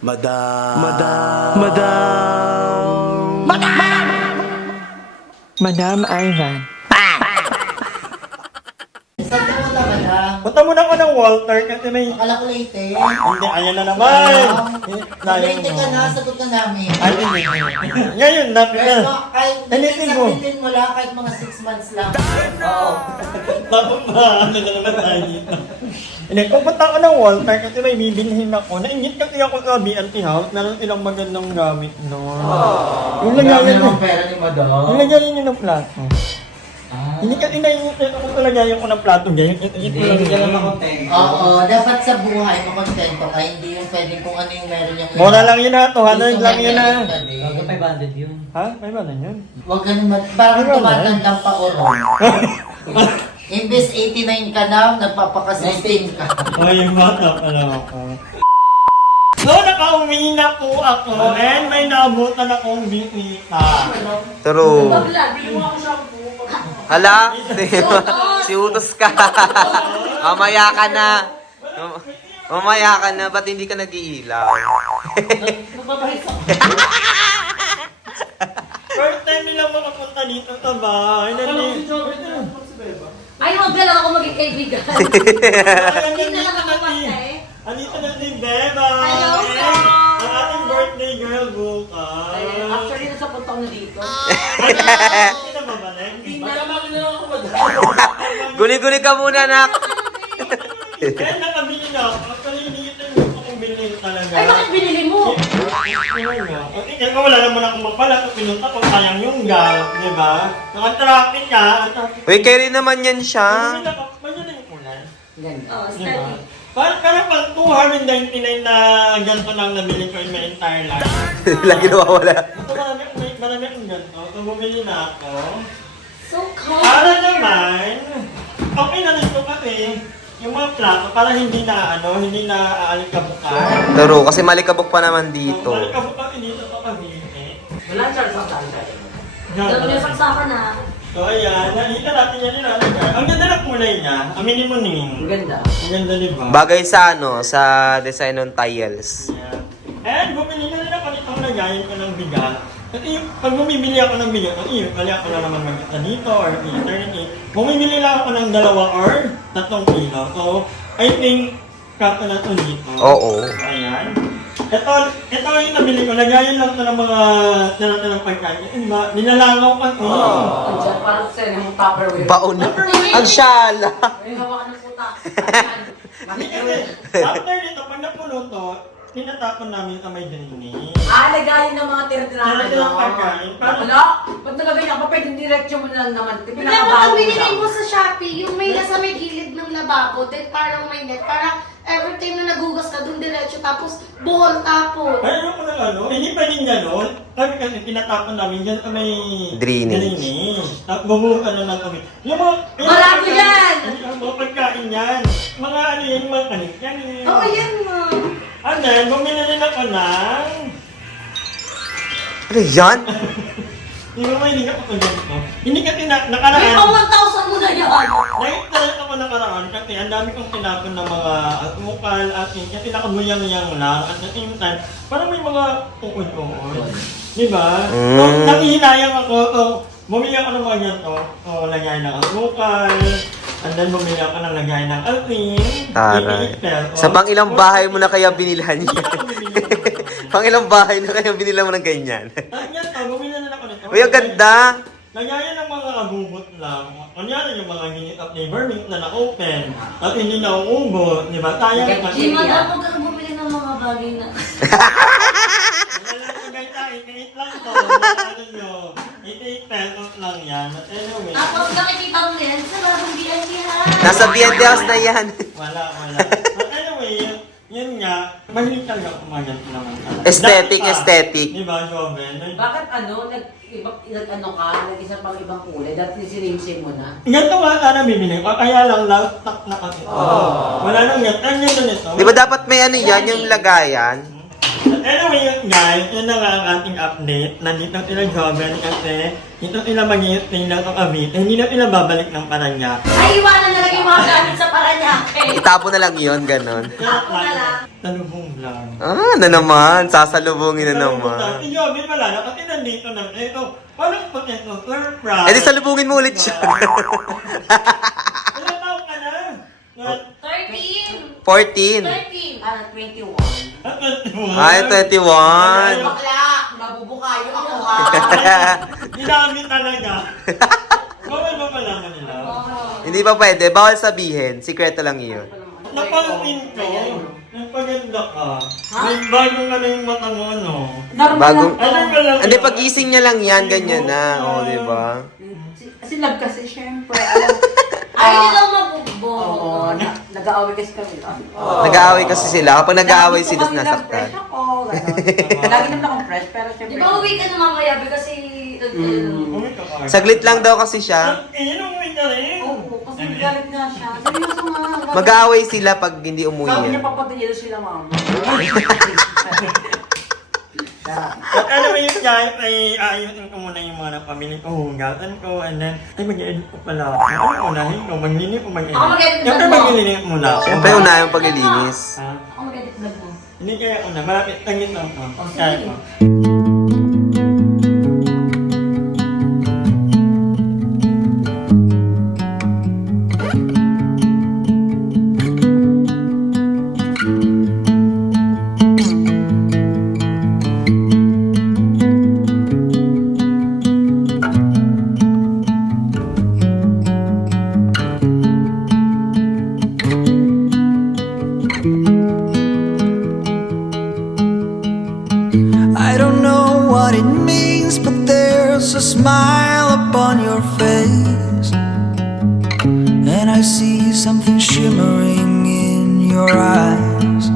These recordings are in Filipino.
Madam. Madam Ivan. Saan ka muna ba na? Punta muna ako ng Walter kasi may... Nakalakulate. Hindi, ayan na naman. Kulate ka na, sagot ka namin. Ay, hindi. Ngayon, Pero kahit Initin mo. sabihin mo lang, kahit mga 6 months lang. Oo. Tapos na, ano na naman tayo dito. Hindi, pupunta ako ng Walter kasi may bibilhin ako. Naingit kasi ako sa BNT House. Meron silang magandang gamit doon. Yung lagayan Dami mo. ng pera ni Madam. Yung lagayan nyo ng plato. Hindi kasi naingit ako sa lagayan ko ng plato. Ito lang yan ako. Oo, dapat sa buhay makontento ka. Hindi yung pwedeng kung ano yung meron yung... Mura lang yun ha, 200 lang yun ha. Hanggang 500 yun. Ha? May ba na yun? Huwag ganun parang tumatandang pa oro. Imbes 89 ka na, nagpapaka-16 ka. Ay, bata pala ako. So, nakauwi na po ako and may naabutan akong bisita. True. Hala, si Utos ka. Mamaya ka na. Mamaya ka na, ba't hindi ka nag-iilaw? First time nila makapunta dito sa bahay. Ay, wag lang ako maging kaibigan. Hindi na lang ako patay. Andito na si Beba. Hello, And ang ating birthday girl bukas. Actually, nasa punta ko na dito. Hindi na babalik. Guni-guni ka muna, nak. Kaya nakabili na ako. Actually, hindi ito yung gusto kong bilhin talaga. Ay, bakit binili mo? Okay, wala naman akong mapala. Kung pinunta ko, sayang yung gal. Di ba? Naka-traffic ka. Uy, carry naman yan siya. Manyan na yung kulay. Oh, Di ba? steady. Parang pang 299 na ganito lang nabili ko in my entire life. Lagi nawawala. Ito marami akong ganito. So, bumili na ako. So cold. Para naman, okay na rin ko kasi yung mga plato para hindi na aalikabukar. True, kasi malikabok pa naman dito. Alikabukar dito pa kami. Wala siya sa tanda. Dami yung saksakan na. So ayan, nakita natin yan nilalagay. Ang ganda ng kulay niya. Aminin mo Ang ganda. Ang ganda diba? Bagay sa sa design ng tiles. Yeah. And bumili na rin ako nitong lagayin ko ng bigat. Kasi pag bumibili ako ng bigat, kali ako na naman mag-isa dito or eternity. Bumibili lang ako ng 2 or 3 kilo. So, I think, kata na ito dito. Oo. So, ayan. Ito yung nabili ko. Lagayan lang ito ng mga ng pagkain. Diba? Nilalangaw pa ito. Andiyan, parang sa yung Tupperware. Baon na. Ang syala. May hawakan ng puta. Hindi kasi, after nito, pag napuno to, tinatapon namin sa may drainage. Lagayin ng mga tira-tirahan. Tira-tirahan pagkain. Wala. Ba't nalagay ka pa? Pwede diretso mo na lang naman. Hindi mo ang binili mo sa Shopee, yung may nasa may gilid ng lababo, then parang may net, parang every time na nagugas ka dun diretso, tapos buhol tapon. Ay, ano ko na hindi pwedeng gano'n. Kasi tinatapon namin dyan sa may Drainage. Tapos bumukan na lang kami. Yung mga... Marami yan! Yung mga pagkain yan. Mga ano yan, yung mga kanin. Yan yun. Oo, yan mo. And then, bumili rin ako ng... Ano yan? Hindi mo mahilig ako sa ganito. Hindi kasi May nakaraan. pang 1,000 mo na yan. Naiintalit ako nakaraan kasi ang dami kong tinapon ng mga asukal, asin, kasi nakabuyang-yang lang. At the same time, parang may mga ukod-ukod. Diba? So, nakihinayang ako. So, bumili ako ng mga ganito. So, lagay ng asukal. And then, bumili ako ng lagay ng asin. Taray. Ipipel. Sa pang ilang bahay mo na kaya binilhan Hindi yan? ako bumili. Pang ilang bahay na kaya binilhan mo ng ganyan? At yan, bumili na ako nito. Uy, ang ganda! Lagayan ng mga abubot lang. Kunyari yung mga hinit at flavor mint na na-open at hindi na-uubot, di ba? Tayo Hindi, kasi. Di madam, huwag ka bumili ng mga bagay na. Nalalagay tayo, 88 lang to. Ano nyo? 88 pesos lang yan. But anyway, Tapos nakikita mo yan sa bagong BNT ha. Nasa BNT house na yan. wala. But anyway, yun nga, mahilig talaga kumagal naman. Aesthetic, Dati pa, aesthetic. Di ba, Joven? Bakit nag-ano ka, nag-isa pang ibang kulay, dati sinimsim mo na? Ganito nga sana bibili ko, kaya lang last na kasi. Wala nang yan. Ano yun ito? Di ba dapat may ano yan, yung lagayan? Anyway, yun guys, yun na nga ang ating update. Nandito sila Joven kasi dito sila mag-i-stay lang ang Cavite. Hindi na sila babalik ng Paranaque. Ay, iwanan na lang yung mga gamit sa Paranaque. Itapo na lang yun, ganon. Tapo na lang. Talubong lang. Na naman. Sasalubungin na naman. Si Joven wala na kasi nandito na. Ito, parang ito, surprise. Eh di salubungin mo ulit siya. Ilan taon ka na? 13. 14. 13. 21. Ay, 21. Bakla, mabubukayo ako ha. Ginamit talaga. Bawal ba malaman nila? Hindi pa pwede. Bawal sabihin. Sikreto lang yun. Napansin ko, yung paganda ka, may bagong ano yung mata mo, no? Bagong... Ano ba lang? Hindi, pag-gising niya lang yan. Ganyan na. O, di ba? Kasi love kasi, syempre, alam. Ay, hindi daw mabugbo. Oo, nag-aaway kasi kami. Nag-aaway kasi sila. Kapag nag-aaway sila, nasaktan. Fresh ako, gano'n. Lagi naman akong fresh, pero Di syempre. ba uwi ka na mamaya kasi... Uwi ka ka. Saglit lang daw kasi siya. Inuwi ka rin. Oo, kasi galit nga siya. Seryoso nga. Mag-aaway sila pag hindi umuwi Sabi niya yan. papadilyo sila, mama. At anyway guys, ay aayusin ko muna yung mga napamili ko, hugasan ko, and then, ay mag-edit ko pala ako. Ano unahin ko? Maglini o mag-edit? Ako mag-edit Siyempre vlog mo. maglini muna ako. Siyempre, una yung paglilinis. Ha? Ako mag-edit vlog mo. Hindi kaya una, malapit tangit lang ako. Oh, sige. Kaya ko. I don't know what it means, but there's a smile upon your face, and I see something shimmering in your eyes.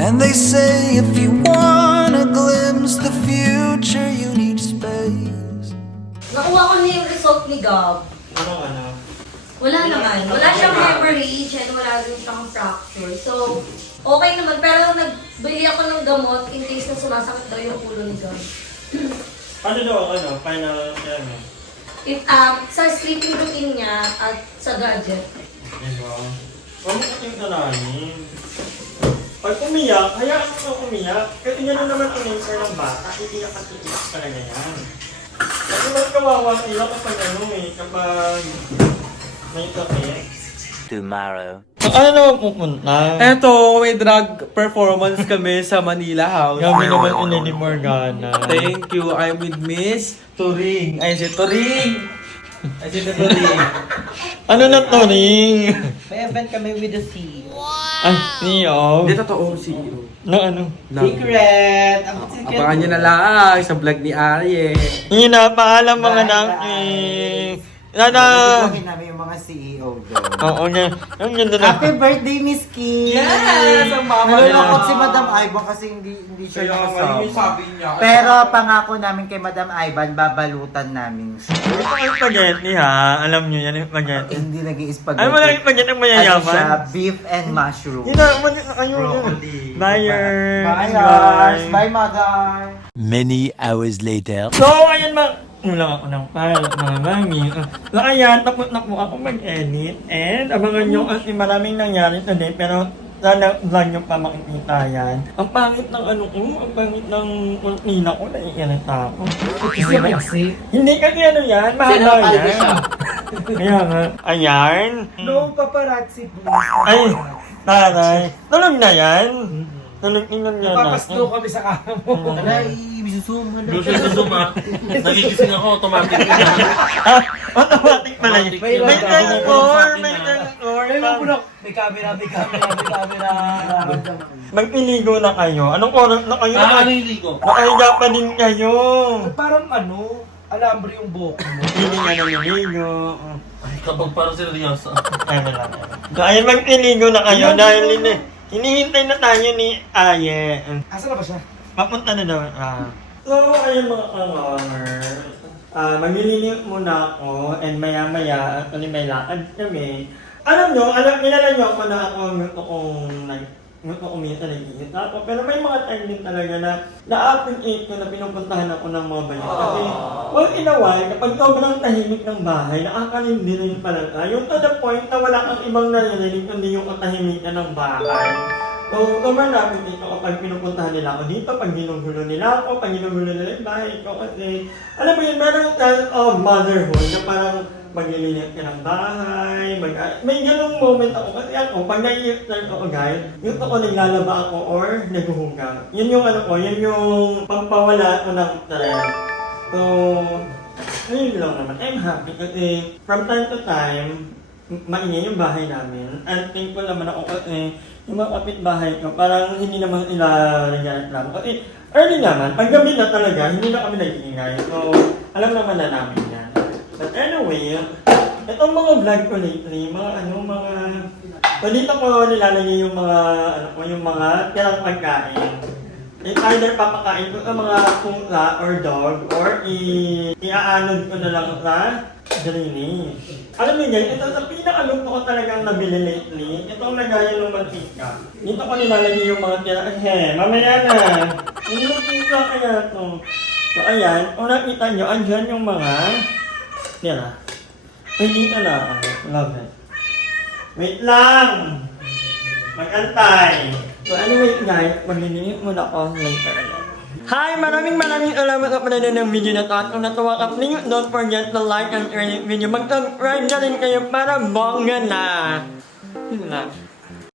And they say if you wanna glimpse the future, you need space. Nakuha ko na yung result ni Gab. Ano? Wala naman. Wala siyang hemorrhage and wala din siyang fracture. So, okay naman. Pero nagbili ako ng gamot in case na sumasakit daw yung ulo ni Gab. Ano daw, final ano? If, sa sleeping routine niya at sa gadget. Diba? Huwag mo kasing talahin. Pag umiyak, hayaan mo kang umiyak. Kasi yan na naman ang nature ng bata. Iiyak at iiyak talaga yan. Kasi mas kawawa sila kapag kapag may sakit. Tomorrow. Ano naman pupunta? Eto, may drag performance kami sa Manila House. Kami naman ina ni Morgana. Thank you. I'm with Miss Turing. Ay, si Turing. Ay, si Turing. Ano na to, Ring? May event kami with the CEO. Ay, Neo. Hindi, totoo CEO. No, ano? Secret! Abangan nyo na lang sa vlog ni Arye. Hindi na, paalam mga nang Nana! Ituhin namin yung mga CEO doon. Oo, nga. Yung ganda na. Happy birthday, Miss Kim! Yes! Ang mama Nalulungkot niya. si Madam Ivan kasi hindi siya Kaya nga, nakasama. yung sabi niya. Pero pangako namin kay Madam Ivan, babalutan namin siya. Ito ang spaghetti ha. Alam nyo yan yung spaghetti. Hindi nag-i-spaghetti. Ay, wala yung spaghetti ang Ano siya? mayayaman. Beef and mushroom. Hindi na, umalit na kayo. Buyers. Bye, guys! Bye, Mother! Many hours later. So, ayan ulang ako ng file, mga mami. So, ayan, tapos na po ako mag-edit. And, abangan nyo kasi maraming nangyari today. Pero, sana vlog nyo pa makikita yan. Ang pangit ng ang pangit ng kultina ko, naiirita ako. Hindi kasi ano yan, mahaba yan. Kaya nga, ayan. No paparazzi, please. Ay, taray. Tulog na yan. Tulog inon yan. Papasto kami sa kama mo. Aray, zoom mo na. Nagigising ako, automatic. Automatic pala yun. May sensor, may sensor. May camera. Magpiligo na kayo. Anong oras na kayo? Ano yung ligo? Nakahiga pa din kayo. Parang alambre yung buhok mo. Hindi nga naliligo. Ay, kapag parang seryoso. Ay, wala. So, ayun, magpiligo na kayo dahil hinihintay na tayo ni Aye. Asa na ba siya? Papunta na daw. So, ayun mga kalor. Maglilinig muna ako and maya-maya, actually may lakad kami. Alam nyo, kilala nyo ako na ako gusto kong kumita na yung ako. Pero may mga time din talaga na na-appreciate ko na pinupuntahan ako ng mga bayan. Kasi, well, in a while, kapag sobrang tahimik ng bahay, nakakalindi rin talaga. Yung to the point na wala kang ibang naririnig kundi yung katahimikan ng bahay. So, sobrang na-appreciate ko kapag pinupuntahan nila ako dito, pag ginugulo nila ako, pag ginugulo nila yung bahay ko. Kasi, alam mo yun, merong kind of motherhood na parang maglilinis ka ng bahay, may ganung moment ako kasi ako, pag nai-start ako guys, gusto ko naglalaba ako or naghuhuga. Yun yung ano ko, yun yung pampawala ko ng stress. So, ayun lang naman. I'm happy kasi from time to time, maingay yung bahay namin. And thankful naman ako kasi yung mga kapitbahay ko, parang hindi naman sila nagreklamo. Kasi early naman, pag gabi na talaga, hindi na kami nag-iingay. So, alam naman na namin yan. But anyway, itong mga vlog ko lately, so dito ko nilalagay yung mga tirang pagkain. Either papakain ko sa mga pusa or dog, or iaanod ko na lang sa drainage. Alam niyo guys, ito sa pinakaluto ko talagang nabili lately, itong lagayan ng mantika. Dito ko nilalagay yung mga tirang, mamaya na! Hindi yung pizza kaya to. So ayan, kung nakita nyo, andyan yung mga tira. Ay, dito na. Love it. Wait lang! Mag-antay! So anyway guys, maglilinis muna ako later ulit. Hi! Maraming salamat sa panonood ng video na to. At kung natuwa ka, please don't forget to like and share this video. Mag-subscribe na rin kayo para bongga na! Yun na.